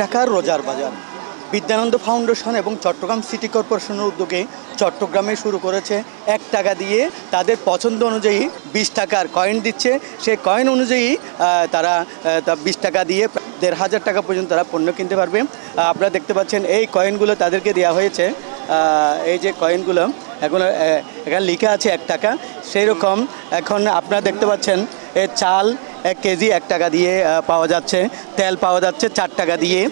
টাকার রোজার বাজার বিদ্যানন্দ ফাউন্ডেশন এবং চট্টগ্রাম সিটি কর্পোরেশনের উদ্যোগে চট্টগ্রামে শুরু করেছে। টাকা দিয়ে তাদের পছন্দ অনুযায়ী 20 টাকার কয়েন দিচ্ছে। সেই কয়েন অনুযায়ী তারা 20 টাকা দিয়ে 1500 টাকা পর্যন্ত তারা পণ্য কিনতে পারবে। আপনারা দেখতে পাচ্ছেন এই কয়েনগুলো তাদেরকে দেওয়া হয়েছে। এই যে কয়েনগুলো এখানে লেখা আছে 1 টাকা, সেই রকম এখন আপনারা দেখতে পাচ্ছেন চাল 1 কেজি 1 টাকা দিয়ে পাওয়া যাচ্ছে, তেল পাওয়া যাচ্ছে 4 টাকা দিয়ে।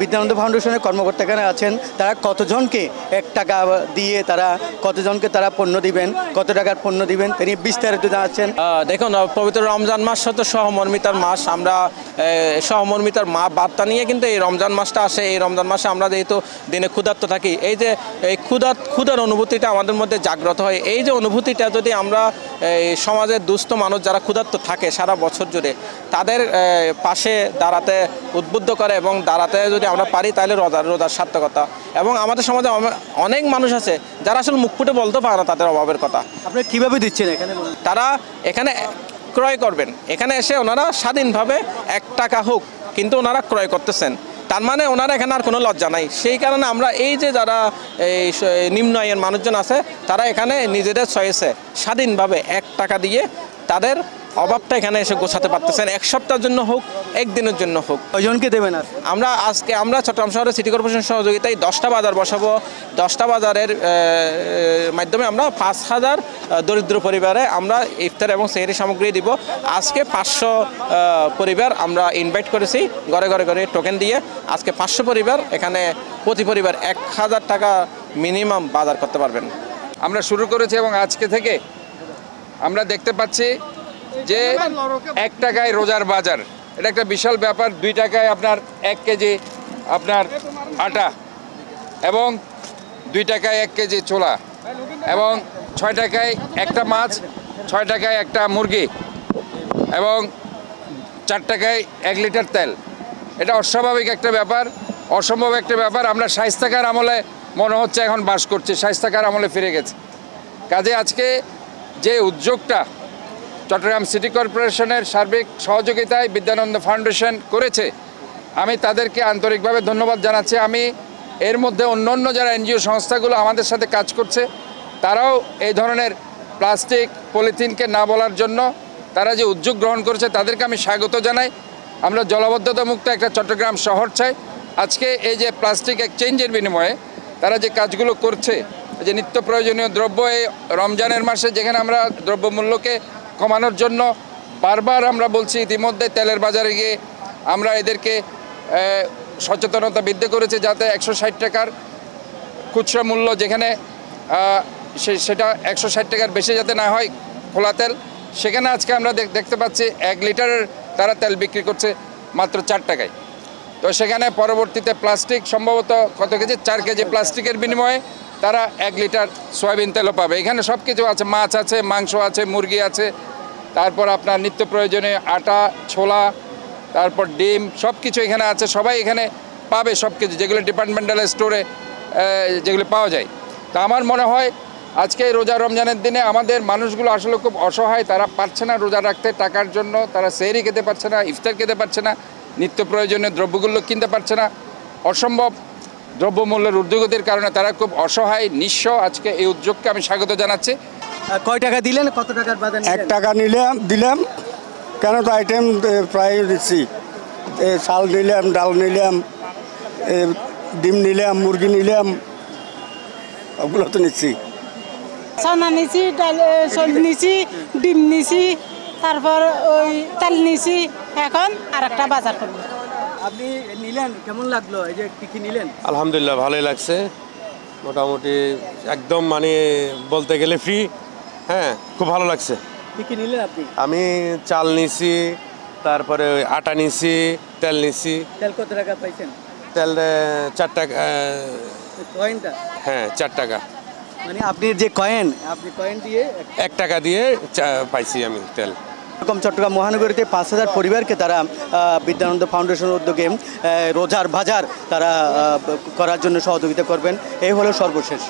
বিদ্যানন্দ ফাউন্ডেশনের কর্মকর্তারা আছেন, তারা কতজনকে 1 টাকা দিয়ে কতজনকে তারা পণ্য দিবেন, কত টাকার পণ্য দিবেন তিনি বিস্তারিত জানাচ্ছেন। দেখুন, পবিত্র রমজান মাস হচ্ছে সহমর্মিতার মাস। আমরা সহমর্মিতার বার্তা নিয়ে কিন্তু এই রমজান মাসটা আসে। এই রমজান মাসে আমরা যেহেতু দিনে ক্ষুধার্ত থাকি, এই যে এই ক্ষুধার অনুভূতিটা আমাদের মধ্যে জাগ্রত হয়। এই যে অনুভূতিটা যদি আমরা সমাজের দুস্থ মানুষ যারা ক্ষুধার্ত থাকে সারা বছর জুড়ে, তাদের পাশে দাঁড়াতে উদ্বুদ্ধ করে এবং দাঁড়াতে যদি আমরা পারি তাহলে রোজার সার্থকতা। এবং আমাদের সমাজে অনেক মানুষ আছে যারা আসলে মুখ ফুটে বলতে পারে না তাদের অভাবের কথা। আপনি কিভাবে দিচ্ছেন এখানে? তারা এখানে ক্রয় করবেন, এখানে এসে ওনারা স্বাধীনভাবে 1 টাকা হোক কিন্তু ওনারা ক্রয় করতেছেন। তার মানে ওনারা এখানে আর কোনো লজ্জা নাই। সেই কারণে আমরা এই যে যারা এই নিম্ন আয়ের মানুষজন আছে তারা এখানে নিজেদের চয়েসে স্বাধীনভাবে 1 টাকা দিয়ে তাদের অভাবটা এখানে এসে গোছাতে পারতেছেন। 1 সপ্তাহের জন্য হোক, 1 দিনের জন্য হোক। কয়জনকে দেবেন? আমরা চট্টগ্রাম শহরের সিটি কর্পোরেশন সহযোগিতায় 10টা বাজার বসাবো। 10টা বাজারের মাধ্যমে আমরা 5000 দরিদ্র পরিবারে আমরা ইফতার এবং সেহরি সামগ্রী দিব। আজকে 500 পরিবার আমরা ইনভাইট করেছি, ঘরে ঘরে ঘরে টোকেন দিয়ে। আজকে 500 পরিবার এখানে প্রতি পরিবার 1000 টাকা মিনিমাম বাজার করতে পারবেন। আমরা শুরু করেছি এবং আজকে থেকে আমরা দেখতে পাচ্ছি যে 1 টাকায় রোজার বাজার, এটা একটা বিশাল ব্যাপার। 2 টাকায় আপনার 1 কেজি আপনার আটা, এবং 2 টাকায় 1 কেজি ছোলা, এবং 6 টাকায় একটা মাছ, 6 টাকায় একটা মুরগি, এবং 4 টাকায় 1 লিটার তেল। এটা অস্বাভাবিক একটা ব্যাপার, অসম্ভব একটা ব্যাপার। আমরা শায়েস্তাকার আমলে মনে হচ্ছে এখন বাস করছি, শায়েস্তাকার আমলে ফিরে গেছে। কাজে আজকে যে উদ্যোগটা চট্টগ্রাম সিটি কর্পোরেশনের সার্বিক সহযোগিতায় বিদ্যানন্দ ফাউন্ডেশন করেছে, আমি তাদেরকে আন্তরিকভাবে ধন্যবাদ জানাচ্ছি। আমি এর মধ্যে অন্য যারা এনজিও সংস্থাগুলো আমাদের সাথে কাজ করছে, তারাও এই ধরনের প্লাস্টিক পলিথিনকে না বলার জন্য তারা যে উদ্যোগ গ্রহণ করেছে তাদেরকে আমি স্বাগত জানাই। আমরা জলাবদ্ধতা মুক্ত একটা চট্টগ্রাম শহর চাই। আজকে এই যে প্লাস্টিক এক্সচেঞ্জের বিনিময়ে তারা যে কাজগুলো করছে, যে নিত্য প্রয়োজনীয় দ্রব্য এই রমজানের মাসে যেখানে আমরা দ্রব্যমূল্যকে কমানোর জন্য বারবার আমরা বলছি, ইতিমধ্যে তেলের বাজারে গিয়ে আমরা এদেরকে সচেতনতা বৃদ্ধি করেছে যাতে 160 টাকার খুচরা মূল্য যেখানে সেটা 160 টাকার বেশি যাতে না হয় খোলা তেল, সেখানে আজকে আমরা দেখতে পাচ্ছি 1 লিটারের তারা তেল বিক্রি করছে মাত্র 4 টাকায়। তো সেখানে পরবর্তীতে প্লাস্টিক সম্ভবত কত কেজি, 4 কেজি প্লাস্টিকের বিনিময়ে তারা 1 লিটার সয়াবিন তেলও পাবে। এখানে সব কিছু আছে, মাছ আছে, মাংস আছে, মুরগি আছে, তারপর আপনার নিত্য প্রয়োজনীয় আটা, ছোলা, তারপর ডিম, সব কিছু এখানে আছে। সবাই এখানে পাবে সব কিছু, যেগুলো ডিপার্টমেন্টাল স্টোরে যেগুলো পাওয়া যায়। তো আমার মনে হয় আজকে রোজা রমজানের দিনে আমাদের মানুষগুলো আসলে খুব অসহায়। তারা পারছে না রোজা রাখতে টাকার জন্য, তারা সেহরি খেতে পারছে না, ইফতার খেতে পারছে না, নিত্য প্রয়োজনীয় দ্রব্যগুলো কিনতে পারছে না। অসম্ভব দ্রব্যমূল্যের ঊর্ধ্বগতির কারণে তারা খুব অসহায়, নিঃস্ব। আজকে এই উদ্যোগকে আমি স্বাগত জানাচ্ছি। কয় টাকা দিলেন? কত টাকার বাজার? 1 টাকা দিলাম কেন তো আইটেম প্রায় দিচ্ছি। চাল নিলাম, ডাল নিলাম, ডিম নিলাম, মুরগি নিলাম, ওগুলো তো নিচ্ছি। চানা নিছি, ডাল নিছি, ডিম নিছি, তারপর ওই তেল নিছি। এখন আরেকটা বাজার করব। আপনি নিলেন, কেমন লাগলো? এই যে কি নিলেন? আলহামদুলিল্লাহ, ভালোই লাগছে। মোটামুটি একদম মানে বলতে গেলে ফ্রি। হ্যাঁ, খুব ভালো লাগছে। কি নিলেন আপনি? আমি চাল নিছি, তারপরে আটা নিছি, তেল নিছি। তেল কত টাকা পাইছেন? তেল 4 টাকা। কয়েনটা? হ্যাঁ, 4 টাকা। মানে আপনি যে আপনি কয়েন দিয়ে 1 টাকা দিয়ে পাইছি আমি তেল। এরকম চট্টগ্রাম মহানগরীতে 5000 পরিবারকে তারা বিদ্যানন্দ ফাউন্ডেশনের উদ্যোগে রোজার বাজার তারা করার জন্য সহযোগিতা করবেন। এই হলো সর্বশেষ।